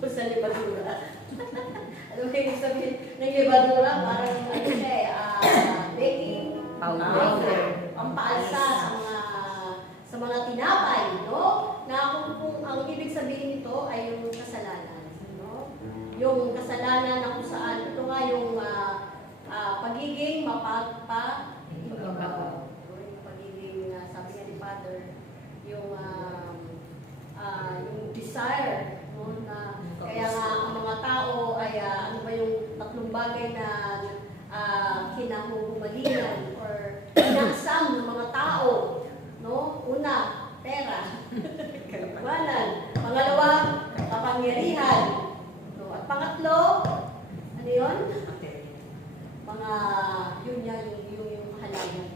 Sa libadura. Ano ba yung sabihin ng libadura? Parang ano siya baking powder. Pampaalsa sa mga tinapay, no? Na kung ang ibig sabihin nito ay yung kasalanan, no? Yung kasalanan na kung saan ito nga yung pagiging pagiging sabi nga ni Father, yung desire, no? Na kaya nga ang mga tao ay ano ba yung tatlong bagay na kinahuhumalingan or inaasam ng mga tao, no? Una, pera. Kalipanan. Pangalawa, kapangyarihan. No? At pangatlo, ano yun? Mga, yun yung kahalayan.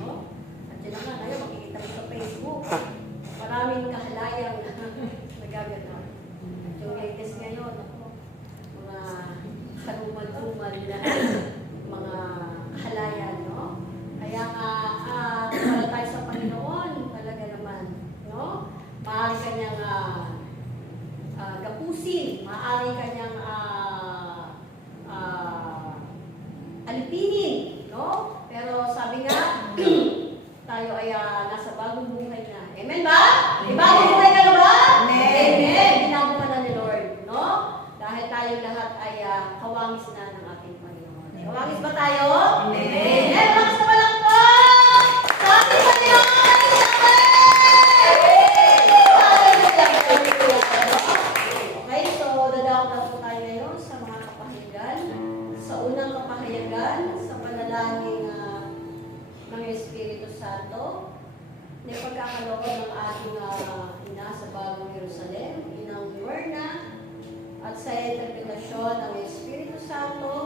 No? At yun nga, ngayon, makikita mo sa Facebook. Maraming kahalayang nagagano'n. At yung latest ngayon, mga karumal-rumal na mga kahalayan, no? Kaya nga, para tayo sa Panginoon, talaga naman, no? Maaari kanyang gapusin, maaari kanyang alipinin, no? Pero sabi nga, tayo ay nasa bagong buhay na. Amen ba? May bagong buhay ka na ba? Amen! Binago ka na ni Lord, no? Dahil tayo lahat ay kawangis na ng ating Panginoon. Kawangis ba tayo? Amen! Kawangis na walang po! Sa ating Panginoon! Okay, so dadako na po tayo ngayon sa mga kapahayagan. Sa unang kapahayagan, sa panalangin ng Espiritu Santo, na pagkakaloob ng ating ina sa Bagong Jerusalem, Inang Mirna, at sa interpretasyon ng Espiritu Santo,